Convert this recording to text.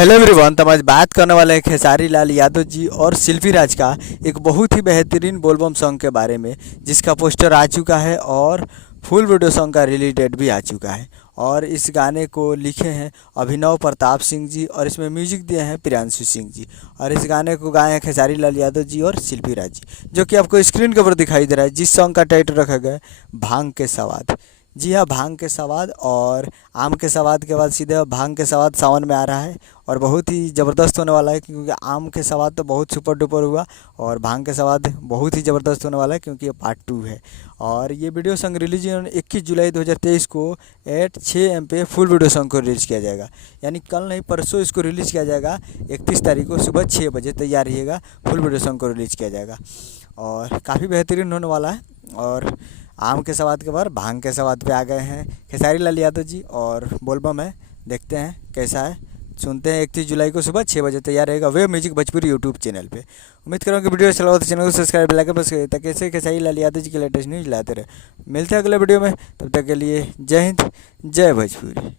Hello everyone. तो हम आज बात करने वाले हैं खेसारी लाल यादव जी और शिल्पी राज का एक बहुत ही बेहतरीन बोलबम सॉन्ग के बारे में, जिसका पोस्टर आ चुका है और फुल वीडियो सॉन्ग का रिलीज डेट भी आ चुका है। और इस गाने को लिखे हैं अभिनव प्रताप सिंह जी और इसमें म्यूजिक दिए हैं प्रियांशु सिंह जी। और इस गाने को गाए हैं खेसारी लाल यादव जी और शिल्पी राज जी, जो कि आपको स्क्रीन के ऊपर दिखाई दे रहा है। जिस सॉन्ग का टाइटल रखा गया है भांग के सवाद। जी हाँ, भांग के सवाद। और आम के सवाद के बाद सीधे भांग के सवाद सावन में आ रहा है और बहुत ही ज़बरदस्त होने वाला है, क्योंकि आम के सवाद तो बहुत सुपर डुपर हुआ और भांग के सवाद बहुत ही ज़बरदस्त होने वाला है, क्योंकि ये पार्ट 2 है। और ये वीडियो सॉन्ग रिलीज 21 जुलाई 2023 को एट 6 AM पे फुल वीडियो सॉन्ग को रिलीज़ किया जाएगा। यानी कल नहीं परसों इसको रिलीज़ किया जाएगा। 31 तारीख को सुबह 6 बजे तैयार रहिएगा, फुल वीडियो सॉन्ग को रिलीज़ किया जाएगा और काफ़ी बेहतरीन होने वाला है। और आम के सवाद के बाद भांग के सवाद पे आ गए हैं खेसारी लाल यादव जी और बोलबम है। देखते हैं कैसा है, सुनते हैं। 31 जुलाई को सुबह 6 बजे तैयार रहेगा web music Bhojpuri YouTube channel पे। उम्मीद करूँ कि वीडियो अच्छा लगा तो चैनल को सब्सक्राइब बेल आइकन प्रेस करिए, ताकि ऐसे खेसारी लाल यादव जी के लेटेस्ट न्यूज़ लाते रहे। मिलते हैं अगले वीडियो में, तब तक के लिए जय हिंद, जय भोजपुरी।